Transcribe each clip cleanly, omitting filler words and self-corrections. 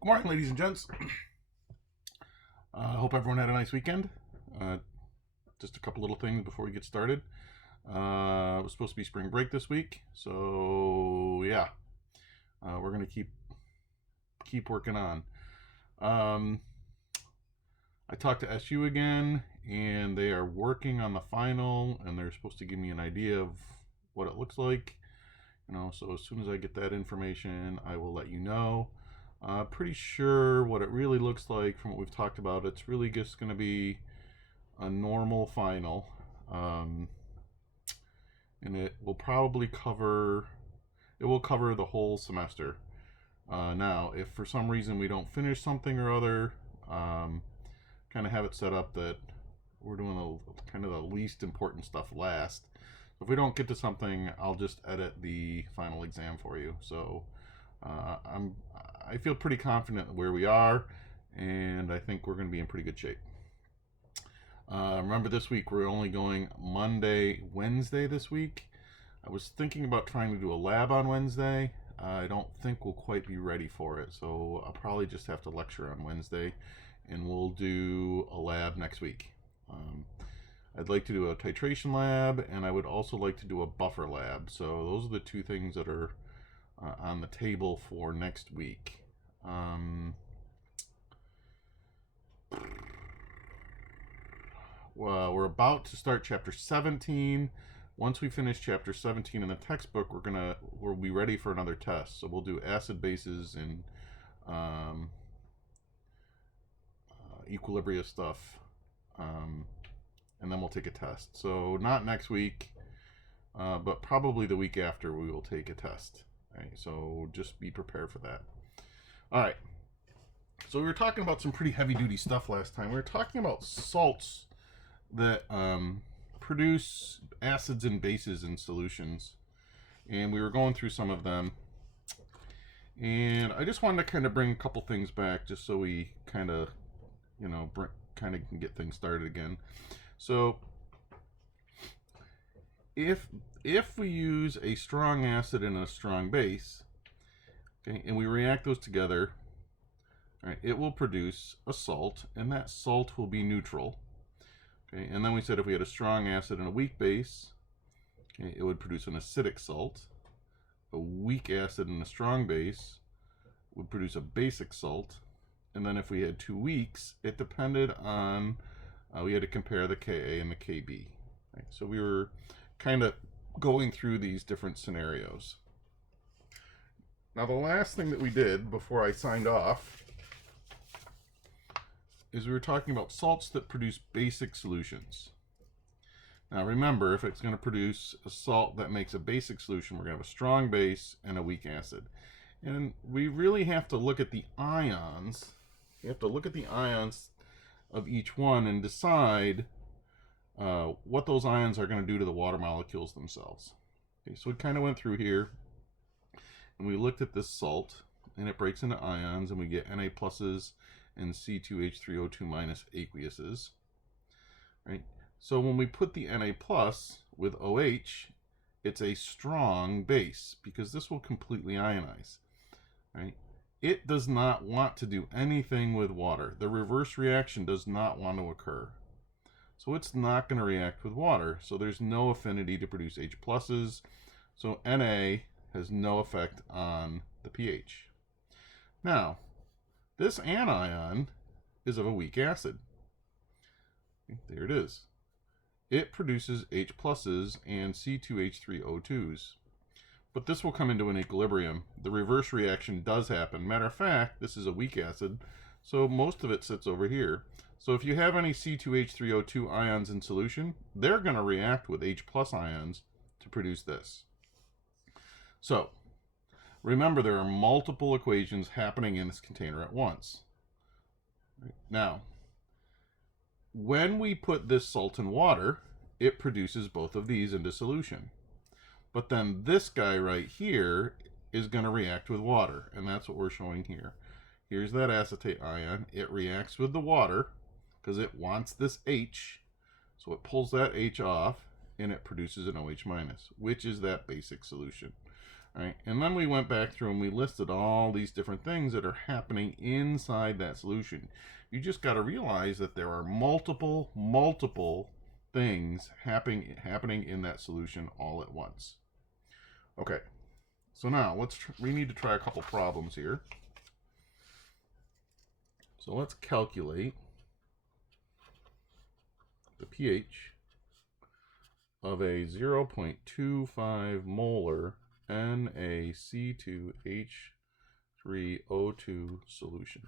Good morning, ladies and gents. I hope everyone had a nice weekend. Just a couple little things before we get started. It was supposed to be spring break this week, so yeah, we're gonna keep working on. I talked to SU again, and they are working on the final, and they're supposed to give me an idea of what it looks like. So as soon as I get that information, I will let you know. Pretty sure what it really looks like from what we've talked about, it's really just going to be a normal final. And it will probably cover the whole semester. Now, if for some reason we don't finish something or other, kind of have it set up that we're doing kind of the least important stuff last. If we don't get to something, I'll just edit the final exam for you. So I feel pretty confident where we are, and I think we're going to be in pretty good shape. Remember, this week we're only going Monday, Wednesday this week. I was thinking about trying to do a lab on Wednesday. I don't think we'll quite be ready for it, so I'll probably just have to lecture on Wednesday, and we'll do a lab next week. I'd like to do a titration lab, and I would also like to do a buffer lab. So those are the two things that are on the table for next week. Well, we're about to start chapter 17. Once we finish chapter 17 in the textbook, we'll be ready for another test. So we'll do acid bases and equilibria stuff, and then we'll take a test. So not next week, but probably the week after we will take a test. All right, so just be prepared for that. All right. So we were talking about some pretty heavy-duty stuff last time. We were talking about salts that produce acids and bases in solutions, and we were going through some of them. And I just wanted to kind of bring a couple things back, just so we kind of, can get things started again. So if we use a strong acid and a strong base, okay, and we react those together, all right, it will produce a salt, and that salt will be neutral. Okay, and then we said if we had a strong acid and a weak base, okay, it would produce an acidic salt. A weak acid and a strong base would produce a basic salt. And then if we had two weaks, it depended on, we had to compare the Ka and the Kb. Right? So we were kind of going through these different scenarios. Now the last thing that we did before I signed off is we were talking about salts that produce basic solutions. Now remember, if it's going to produce a salt that makes a basic solution, we're going to have a strong base and a weak acid. And we really have to look at the ions. You have to look at the ions of each one and decide what those ions are going to do to the water molecules themselves. Okay, so we kind of went through here, and we looked at this salt, and it breaks into ions, and we get Na pluses and C2H3O2 minus aqueuses. Right? So when we put the Na plus with OH, it's a strong base, because this will completely ionize. Right? It does not want to do anything with water. The reverse reaction does not want to occur. So it's not going to react with water. So there's no affinity to produce H pluses. So Na has no effect on the pH. Now, this anion is of a weak acid. Okay, there it is. It produces H pluses and C2H3O2s. But this will come into an equilibrium. The reverse reaction does happen. Matter of fact, this is a weak acid, so most of it sits over here. So if you have any C2H3O2 ions in solution, they're going to react with H plus ions to produce this. So remember, there are multiple equations happening in this container at once. Now, when we put this salt in water, it produces both of these into solution. But then this guy right here is going to react with water, and that's what we're showing here. Here's that acetate ion. It reacts with the water because it wants this H, so it pulls that H off, and it produces an OH minus, which is that basic solution. Right? And then we went back through and we listed all these different things that are happening inside that solution. You just got to realize that there are multiple things happening in that solution all at once. Okay, so now we need to try a couple problems here. So let's calculate the pH of a 0.25 molar NaC2H3O2 solution.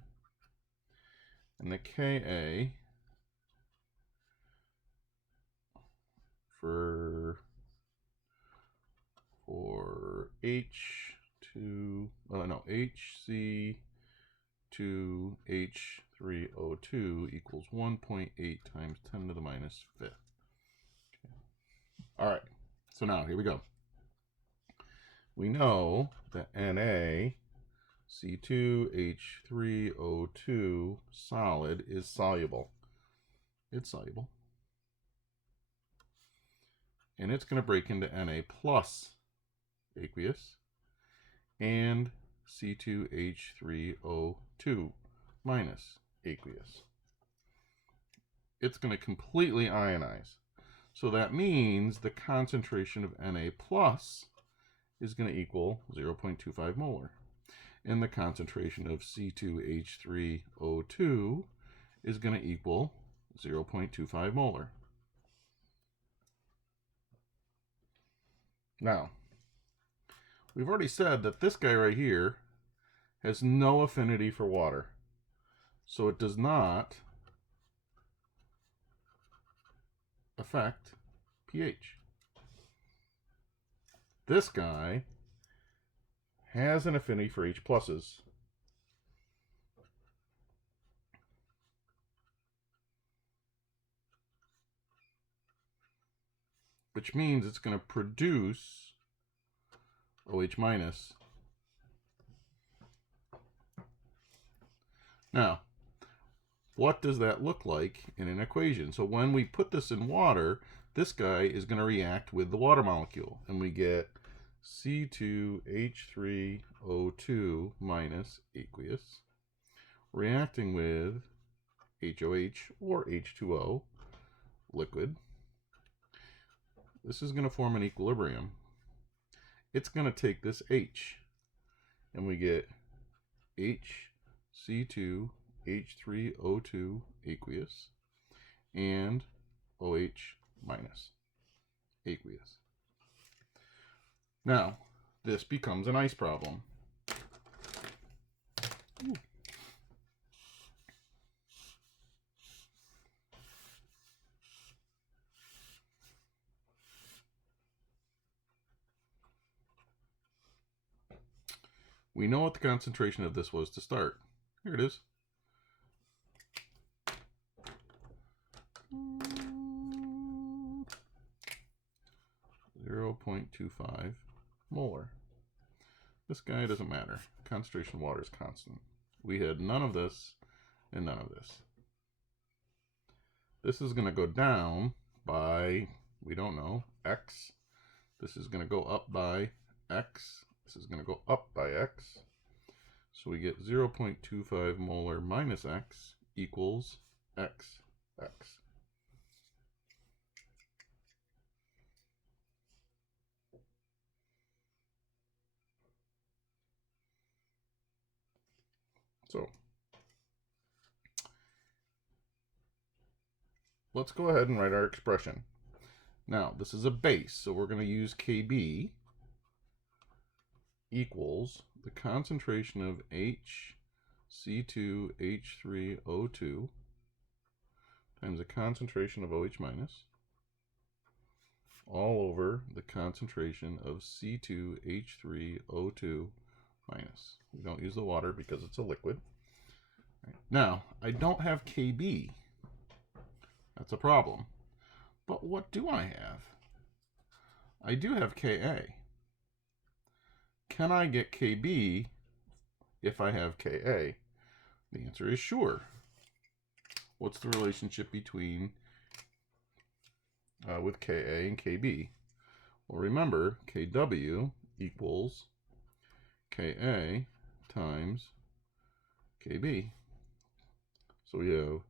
And the Ka for HC2H3O2 equals 1.8 times 10 to the minus fifth. Okay. All right, so now here we go. We know that NaC2H3O2 solid is soluble. It's soluble. And it's going to break into Na plus aqueous and C2H3O2 minus aqueous. It's going to completely ionize. So that means the concentration of Na plus is going to equal 0.25 molar. And the concentration of C2H3O2 is going to equal 0.25 molar. Now, we've already said that this guy right here has no affinity for water. So it does not affect pH. This guy has an affinity for H pluses. Which means it's going to produce OH minus. Now, what does that look like in an equation? So when we put this in water, this guy is going to react with the water molecule, and we get C2H3O2 minus aqueous reacting with HOH or H2O liquid. This is going to form an equilibrium. It's going to take this H, and we get HC2H3O2 aqueous and OH minus aqueous. Now, this becomes an ice problem. Ooh. We know what the concentration of this was to start. Here it is. 0.25 molar. This guy doesn't matter. Concentration of water is constant. We had none of this and none of this. This is going to go down by, we don't know, X. This is going to go up by X. This is going to go up by X. So we get 0.25 molar minus X equals X. So let's go ahead and write our expression. Now, this is a base, so we're going to use Kb equals the concentration of HC2H3O2 times the concentration of OH minus all over the concentration of C2H3O2 minus. We don't use the water because it's a liquid. Right. Now, I don't have Kb. That's a problem. But what do I have? I do have Ka. Can I get Kb if I have Ka? The answer is sure. What's the relationship between with Ka and Kb? Well, remember, Kw equals Ka times Kb. So we have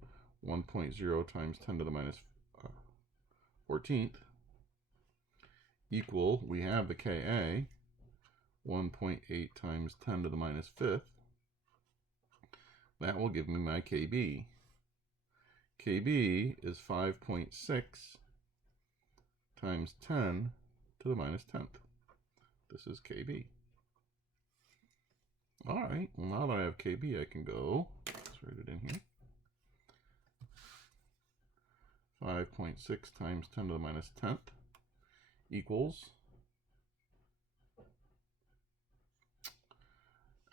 1.0 times 10 to the minus 14th equal, we have the Ka, 1.8 times 10 to the minus 5th. That will give me my Kb. Kb is 5.6 times 10 to the minus 10th. This is Kb. All right, well, now that I have Kb, I can go, let's write it in here. 5.6 times 10 to the minus 10th equals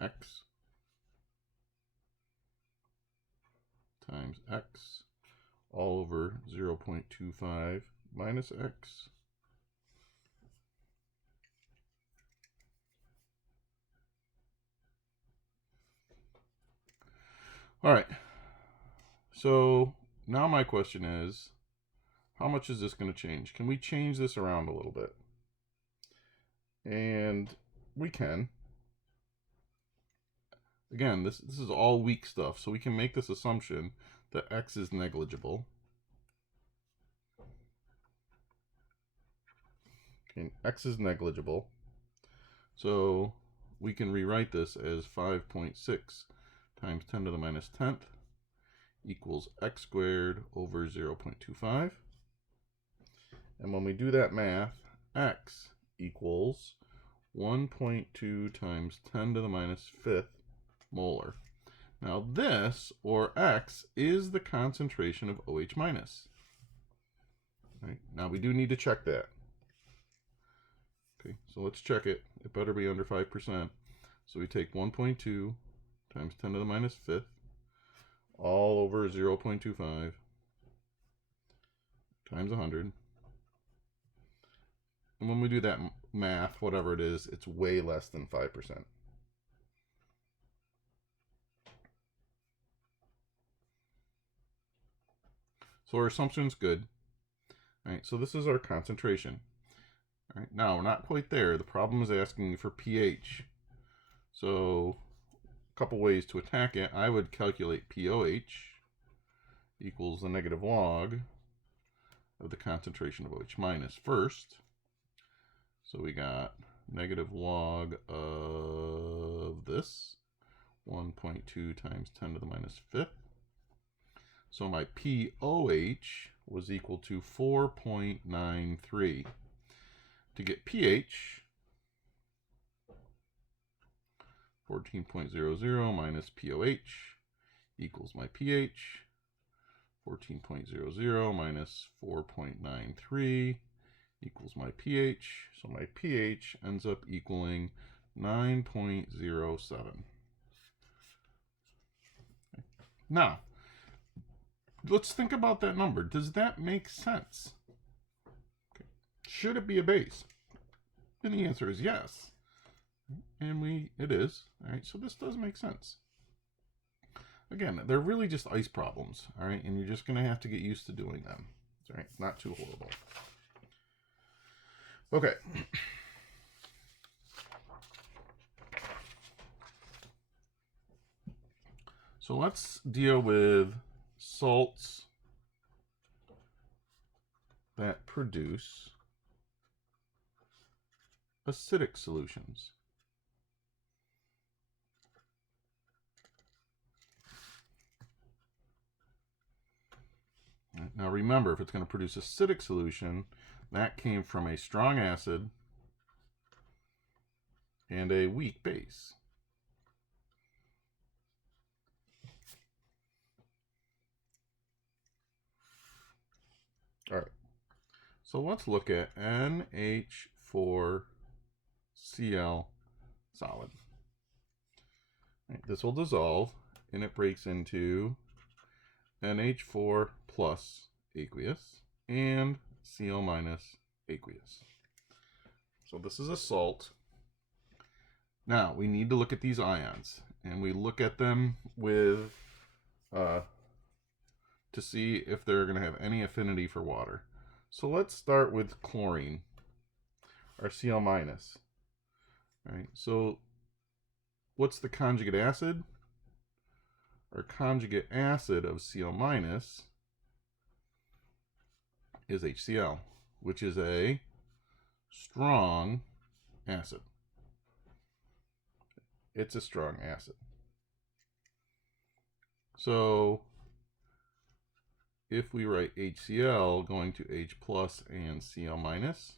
x times x all over 0.25 minus x All right, so now my question is, how much is this going to change? Can we change this around a little bit? And we can. Again, this is all weak stuff, so we can make this assumption that x is negligible. Okay, x is negligible. So we can rewrite this as 5.6 times 10 to the minus 10th equals x squared over 0.25. And when we do that math, x equals 1.2 times 10 to the minus 5th molar. Now this, or x, is the concentration of OH minus. Right? Now we do need to check that. Okay, so let's check it. It better be under 5%. So we take 1.2 times 10 to the minus 5th all over 0.25 times 100. And when we do that math, whatever it is, it's way less than 5%. So our assumption's good. All right, so this is our concentration. All right, now we're not quite there. The problem is asking for pH. So a couple ways to attack it. I would calculate POH equals the negative log of the concentration of OH minus first. So we got negative log of this, 1.2 times 10 to the minus 5th. So my POH was equal to 4.93. To get pH, 14.00 minus POH equals my pH. 14.00 minus 4.93 equals my pH. So my pH ends up equaling 9.07. Okay. Now, let's think about that number. Does that make sense? Okay. Should it be a base? And the answer is yes. And it is. All right, so this does make sense. Again, they're really just ice problems, all right? And you're just going to have to get used to doing them. All right, not too horrible. Okay. So let's deal with salts that produce acidic solutions. Now remember, if it's going to produce acidic solution, that came from a strong acid and a weak base. All right, so let's look at NH4Cl solid. Right, this will dissolve, and it breaks into NH4 plus aqueous and Cl minus aqueous. So this is a salt. Now we need to look at these ions, and we look at them with to see if they're going to have any affinity for water. So let's start with chlorine, or Cl minus. All right, so what's the conjugate acid? Our conjugate acid of Cl minus is HCl, which is a strong acid. It's a strong acid. So if we write HCl going to H plus and Cl minus,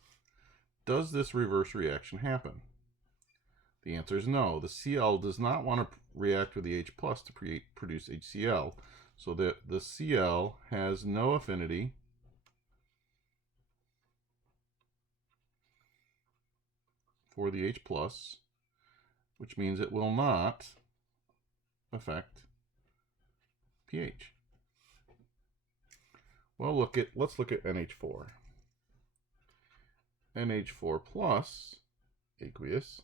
does this reverse reaction happen? The answer is no. The Cl does not want to react with the H plus to produce HCl. So the Cl has no affinity for the H plus, which means it will not affect pH. Well, let's look at NH4. NH4 plus aqueous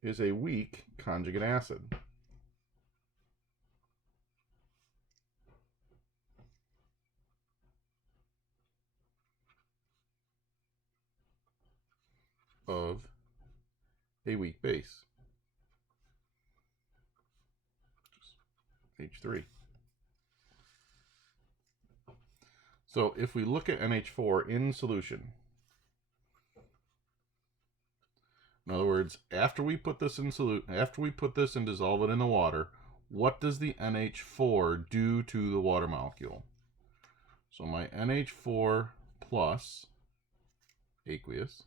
is a weak conjugate acid. Of a weak base, H3. So if we look at NH4 in solution, in other words, after we put this in and dissolve it in the water, what does the NH4 do to the water molecule? So my NH4 plus aqueous,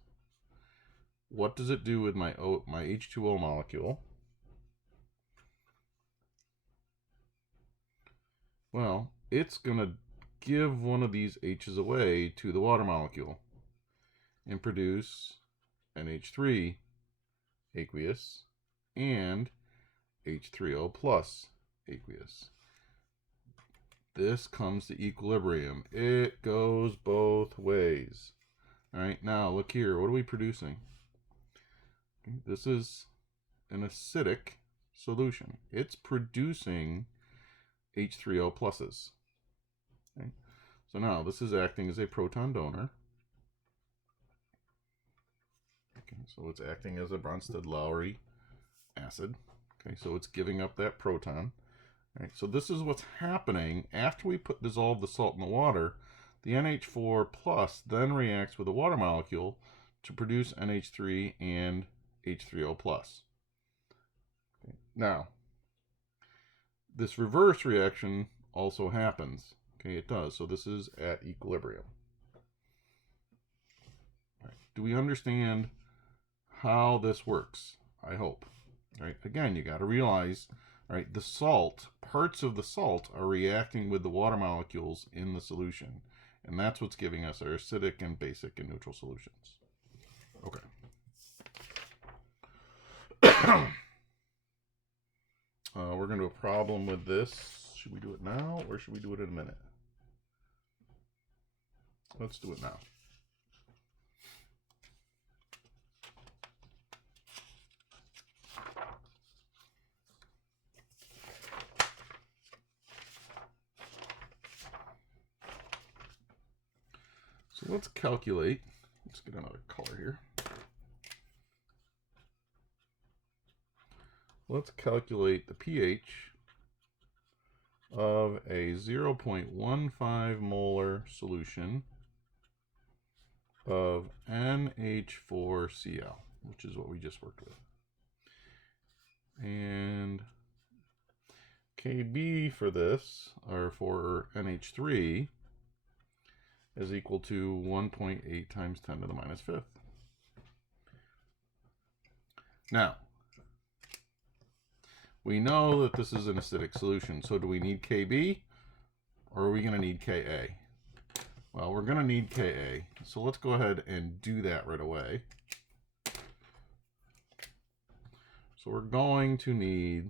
what does it do with my H2O molecule? Well, it's going to give one of these H's away to the water molecule and produce NH3 aqueous and H3O plus aqueous. This comes to equilibrium. It goes both ways. All right, now look here. What are we producing? This is an acidic solution. It's producing H3O pluses. Okay. So now this is acting as a proton donor. Okay, so it's acting as a Bronsted-Lowry acid. Okay, so it's giving up that proton. All right, so this is what's happening after we dissolve the salt in the water. The NH4 plus then reacts with the water molecule to produce NH3 and H3O plus. Okay. Now, this reverse reaction also happens. Okay, it does. So this is at equilibrium. Right. Do we understand how this works? I hope. Right. Again, you got to realize, right, the salt, parts of the salt are reacting with the water molecules in the solution. And that's what's giving us our acidic and basic and neutral solutions. Okay. We're going to do a problem with this. Should we do it now or should we do it in a minute? Let's do it now. So let's calculate. Let's get another color here. Let's calculate the pH of a 0.15 molar solution of NH4Cl, which is what we just worked with. And Kb for this, or for NH3, is equal to 1.8 times 10 to the minus fifth. Now, we know that this is an acidic solution, so do we need Kb or are we going to need Ka? Well, we're going to need Ka, so let's go ahead and do that right away. So we're going to need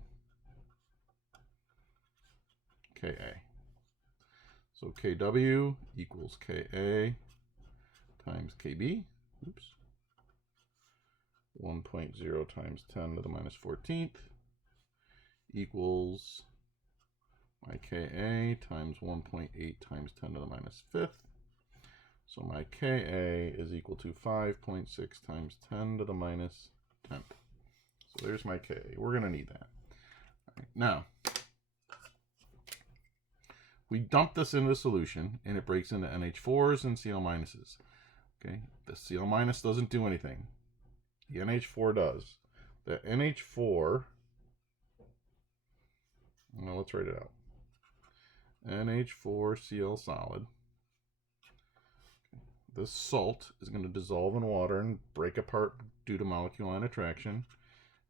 Ka. So Kw equals Ka times Kb. Oops. 1.0 times 10 to the minus 14th equals my Ka times 1.8 times 10 to the minus 5th. So my Ka is equal to 5.6 times 10 to the minus 10th. So there's my Ka. We're going to need that. All right, now, we dump this into the solution, and it breaks into NH4s and Cl minuses. Okay, the Cl minus doesn't do anything. The NH4 does. The NH4, well, let's write it out. NH4Cl solid. This salt is going to dissolve in water and break apart due to molecular line attraction.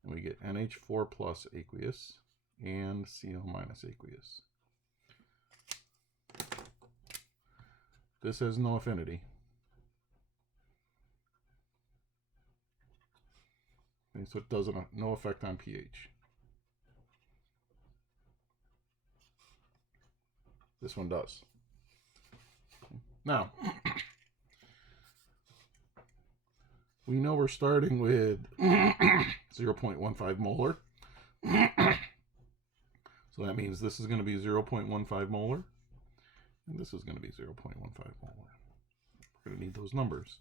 And we get NH4 plus aqueous and Cl minus aqueous. This has no affinity. Okay, so it does no effect on pH. This one does. Now, we know we're starting with 0.15 molar. So that means this is going to be 0.15 molar. And this is going to be 0.15 molar. We're going to need those numbers.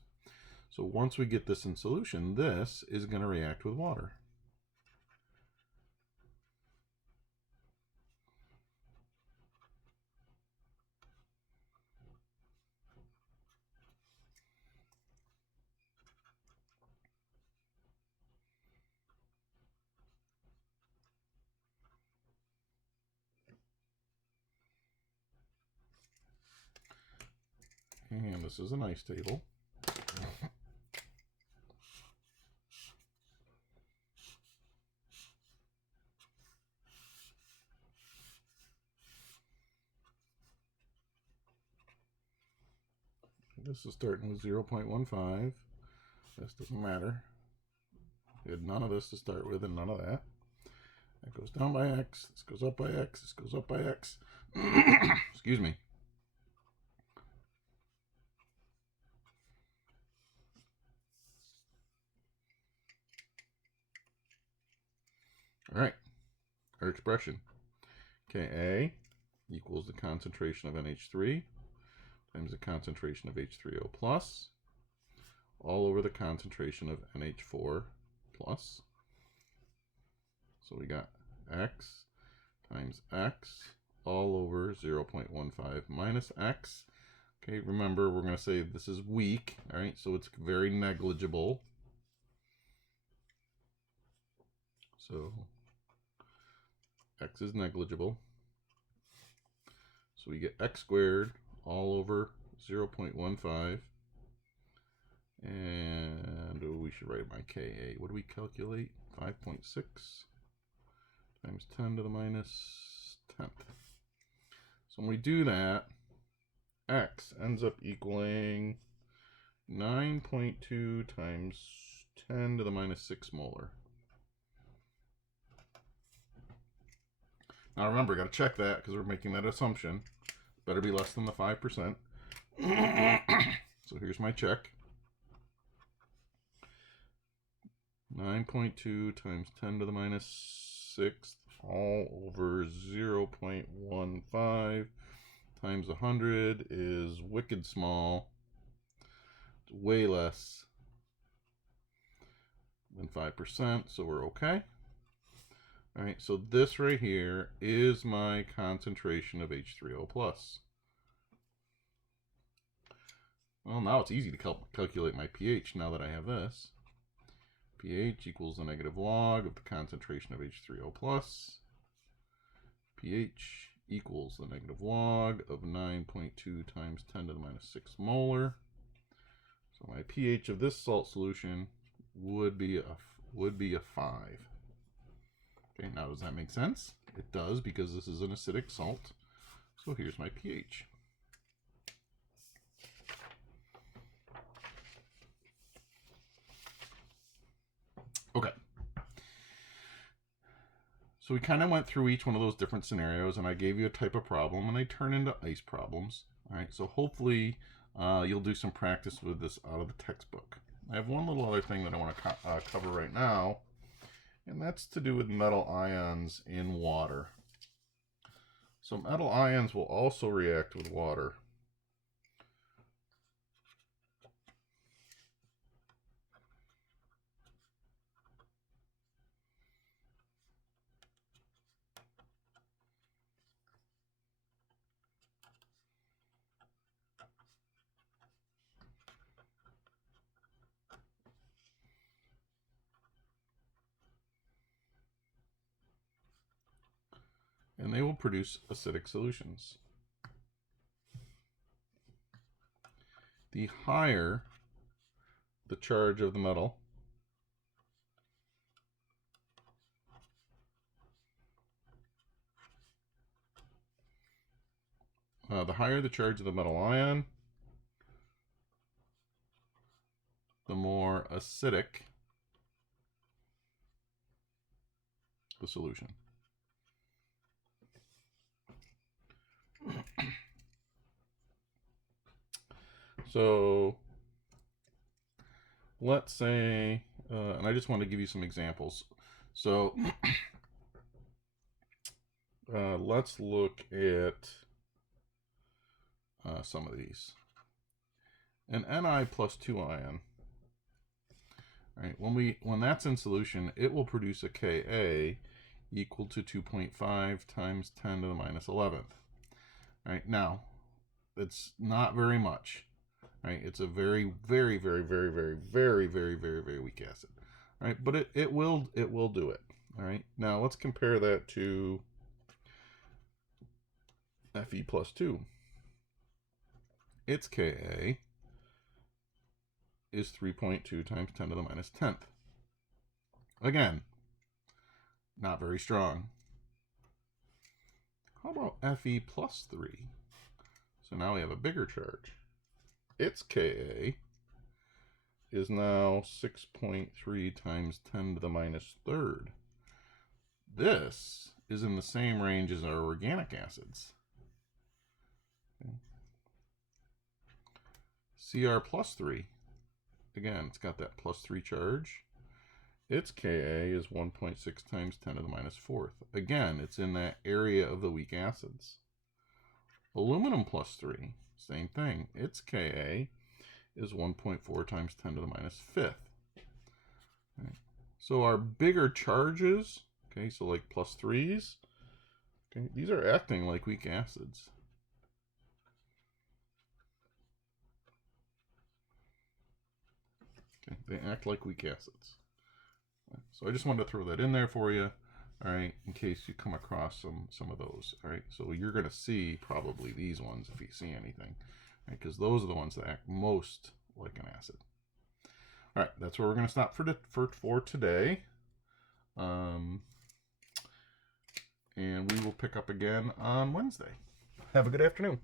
So once we get this in solution, this is going to react with water. And this is an ice table. This is starting with 0.15. This doesn't matter. We had none of this to start with and none of that. That goes down by x. This goes up by x. This goes up by x. Excuse me. All right. Our expression. Ka equals the concentration of NH3 times the concentration of H3O plus all over the concentration of NH4 plus. So we got x times x all over 0.15 minus x. Okay, remember we're going to say this is weak, all right? So it's very negligible. So x is negligible. So we get x squared all over 0.15. And we should write my Ka. What do we calculate? 5.6 times 10 to the minus 10th. So when we do that, x ends up equaling 9.2 times 10 to the minus 6 molar. Now remember, got to check that because we're making that assumption. Better be less than the 5%. So here's my check. 9.2 times 10 to the minus 6 all over 0.15 times 100 is wicked small. It's way less than 5%, so we're okay. All right, so this right here is my concentration of H3O plus. Well, now it's easy to calculate my pH now that I have this. pH equals the negative log of the concentration of H3O plus. pH equals the negative log of 9.2 times 10 to the minus 6 molar. So my pH of this salt solution would be a 5. Okay, now does that make sense? It does, because this is an acidic salt. So here's my pH. Okay. So we kind of went through each one of those different scenarios, and I gave you a type of problem, and they turn into ice problems. All right, so hopefully you'll do some practice with this out of the textbook. I have one little other thing that I want to cover right now, and that's to do with metal ions in water. So metal ions will also react with water. and they will produce acidic solutions. The higher the charge of the metal, the higher the charge of the metal ion, the more acidic the solution. So let's say, and I just want to give you some examples. So let's look at some of these. An Ni+2 ion. All right, when that's in solution, it will produce a Ka equal to 2.5 times 10 to the minus 11th. All right, now it's not very much. Right, it's a very, very, very, very, very, very, very, very, very weak acid. All right, but it will do it. All right, now let's compare that to Fe+2. Its Ka is 3.2 times 10 to the minus 10th. Again, not very strong. How about Fe+3? So now we have a bigger charge. Its Ka is now 6.3 times 10 to the minus third. This is in the same range as our organic acids. Okay. Cr+3. Again, it's got that +3 charge. Its Ka is 1.6 times 10 to the minus fourth. Again, it's in that area of the weak acids. Aluminum+3, same thing. Its Ka is 1.4 times 10 to the minus fifth. Okay. So our bigger charges, okay, so like +3s, okay, these are acting like weak acids. Okay, they act like weak acids. So I just wanted to throw that in there for you, all right, in case you come across some of those, all right. So you're going to see probably these ones if you see anything, right, because those are the ones that act most like an acid. All right, that's where we're going to stop for today, and we will pick up again on Wednesday. Have a good afternoon.